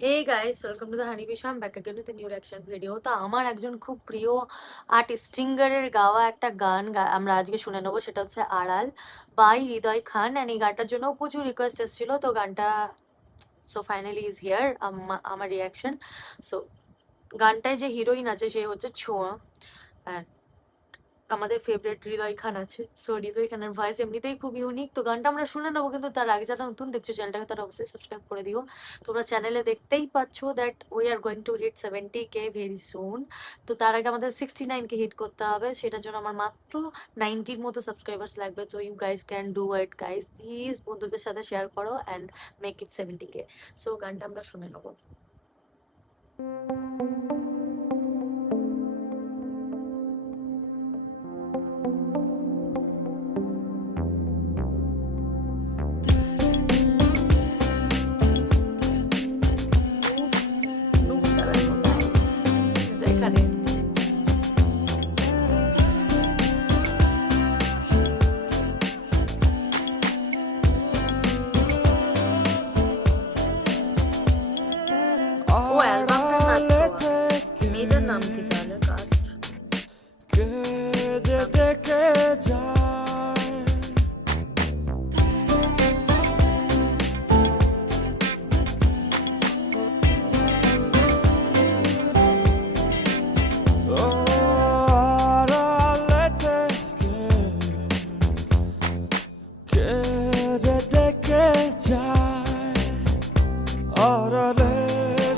এই guys, welcome to the হানি বিশ। I am back again with new reaction video. তো আমার একজন খুব প্রিয় আর্টিস্ট সিঙ্গারের গাওয়া একটা গান আমরা আজকে শুনে নেবো, সেটা হচ্ছে আড়াল বাই হৃদয় খান। অ্যান্ড এই গানটার জন্য প্রচুর রিকোয়েস্ট এসেছিল, তো গানটা সো ফাইনালি ইজ হিয়ার। আমার রিয়াকশন। সো গানটায় যে হিরোইন আছে সে হচ্ছে ছোঁয়া, আমাদের ফেভারিট হৃদয় খান আছে। সো হৃদয় খানের ভয়েস এমনিতেই খুব ইউনিক। তো গানটা আমরা শুনে নেবো, কিন্তু তার আগে যারা নতুন দেখছো চ্যানেলটাকে তারা অবশ্যই সাবস্ক্রাইব করে দিও। তোমরা চ্যানেলে দেখতেই পাচ্ছ that we are going to hit 70K very soon. তো তার আগে আমাদের 69K হিট করতে হবে, সেটার জন্য আমার মাত্র 90-র মতো সাবস্ক্রাইবার্স লাগবে। তো you guys can do it guys, please বন্ধুদের সাথে শেয়ার করো and make it 70K। So গানটা আমরা শুনে নেবো। এখানে ও অ্যালবামটার নাম তো, মেয়েটার নাম কি তাহলে? কাস্ট আড়ালে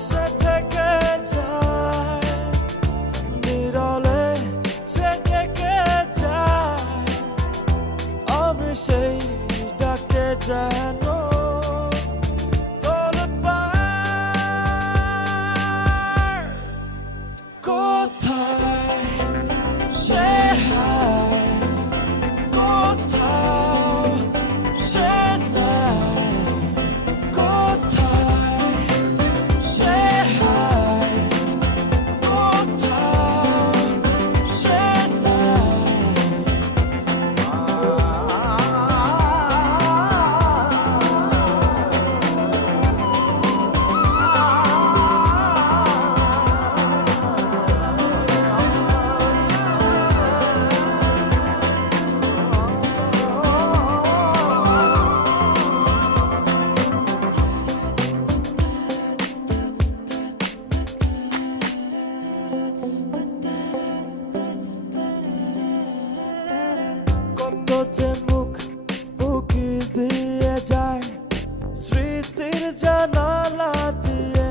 সে থেকে যায়, নিরলে সে থেকে যায়, আমি সেই ডাকে যেন তোলপাড়। কোথায় সে হায়, কোথাও সে নাই, কোথায় সে হায়, কোথাও সে নাই। কত যে মুখ উকি দিয়ে যায় স্মৃতির জানালা দিয়ে,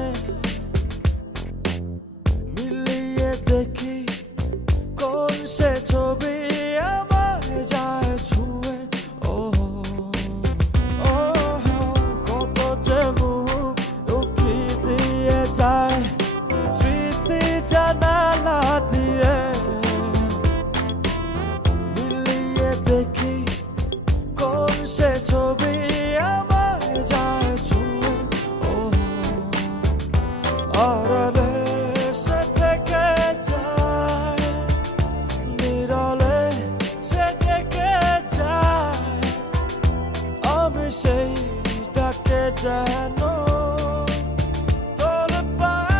মিলিয়ে দেখি কোন সে ছবি আমার যায় ছুঁয়ে। ও ও কত যে মুখ উকি দিয়ে যায় স্মৃতি জানালা দিয়ে, মিলিয়ে দেখি কোন সে ছবি আমার যায় ছুঁয়ে। ও আড়ালে সে থেকে যায়, নিরলে সে থেকে যায়, আমি সেই ডাকে যেন তোলপাড়।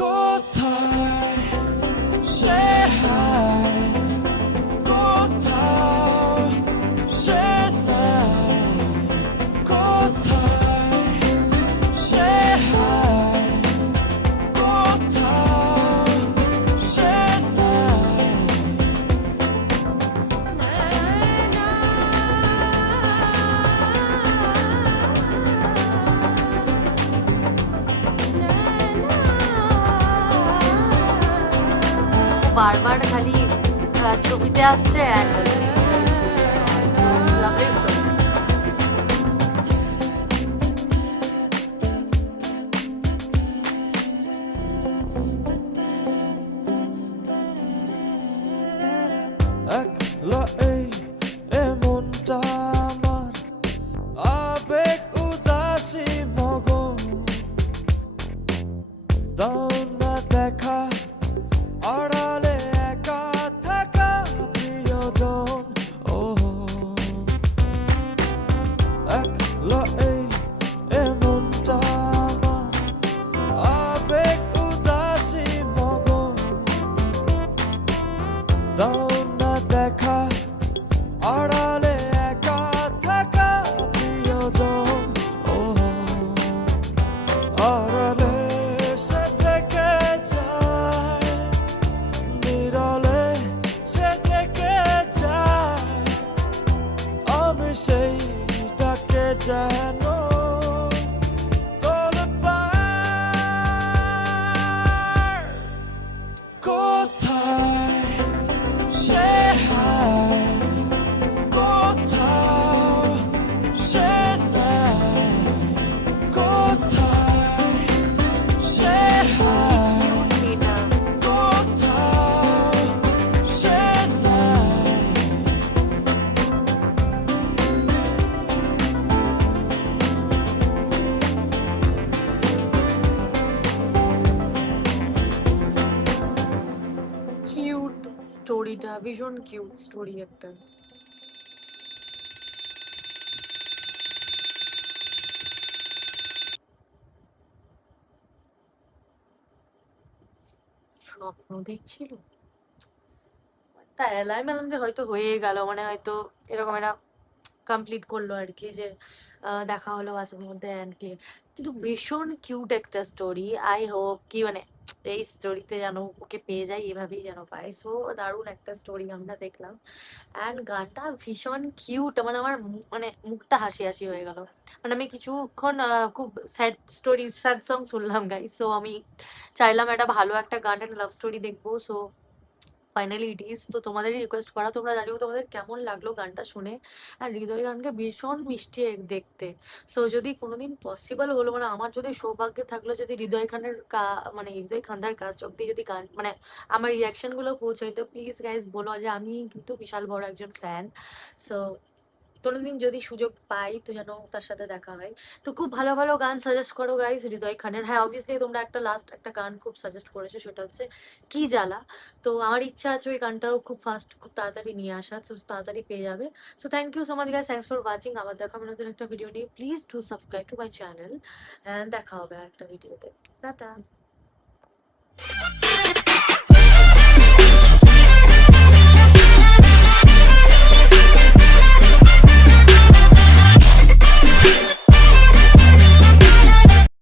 কোথায় সে হায়, কোথাও সে নাই, কোথায় সে হায়, কোথাও সে নাই। বারবার খালি ছবিতে আসছে অ্যাড হচ্ছে। Lovely story. একলা এই এমনটা আমার, আবেগ উদাসী মগন, দাও না দেখা আড়ালে একা থাকা প্রিয়জন। ও একলা এই যেন তোলপাড়। কোথায় সে হায়, কোথাও সে নাই, কোথায় সে হায়, কিউট মেয়েটা। কোথাও সে নাই। কিউট স্টোরিটা, ভীষণ কিউট স্টোরি একটা। স্বপ্ন দেখছিল, তাই এলাই মেলাম যে হয়তো হয়ে গেল, মানে হয়তো এরকম একটা কমপ্লিট করলো আর কি, যে দেখা হলো বাসের মধ্যে অ্যান্ড কি। কিন্তু ভীষণ কিউট একটা স্টোরি। আই হোপ কি মানে এই স্টোরিতে যেন ওকে পেয়ে যাই, এভাবেই যেন পাই। সো দারুণ একটা স্টোরি আমরা দেখলাম। অ্যান্ড গানটা ভীষণ কিউট, মানে আমার মানে মুখটা হাসি হাসি হয়ে গেল। মানে আমি কিছুক্ষণ খুব স্যাড স্টোরি, স্যাড সং শুনলাম গাইস। সো আমি চাইলাম একটা ভালো একটা গান, একটা লাভ স্টোরি দেখবো। So finally it is. তো তোমাদেরই রিকোয়েস্ট করা, তোমরা জানিও তোমাদের কেমন লাগলো গানটা শুনে। আর হৃদয় গানকে ভীষণ মিষ্টি দেখতে। সো যদি কোনোদিন পসিবল হলো, মানে আমার যদি সৌভাগ্য থাকলো, যদি হৃদয় খানের মানে হৃদয় খান্দার কাজ অব্দি যদি গান মানে আমার রিয়াকশন গুলো পৌঁছায়, তো প্লিজ গাইজ বলো যে আমি কিন্তু বিশাল বড় একজন ফ্যান। সো কোনোদিন যদি সুযোগ পাই তো যেন তার সাথে দেখা হয়। তো খুব ভালো ভালো গান সাজেস্ট করো গাইস হৃদয় খানের। হ্যাঁ অবভিয়াসলি তোমরা একটা লাস্ট একটা গান খুব সাজেস্ট করেছো, সেটা হচ্ছে কি জ্বালা। তো আমার ইচ্ছা আছে ওই গানটাও খুব ফাস্ট, খুব তাড়াতাড়ি নিয়ে আসা, তো তাড়াতাড়ি পেয়ে যাবে। So thank you so much guys, thanks for watching. আবার দেখা হবে নতুন একটা ভিডিও নিয়ে। Please do subscribe to my channel, and দেখা হবে আর একটা ভিডিওতে। টাটা।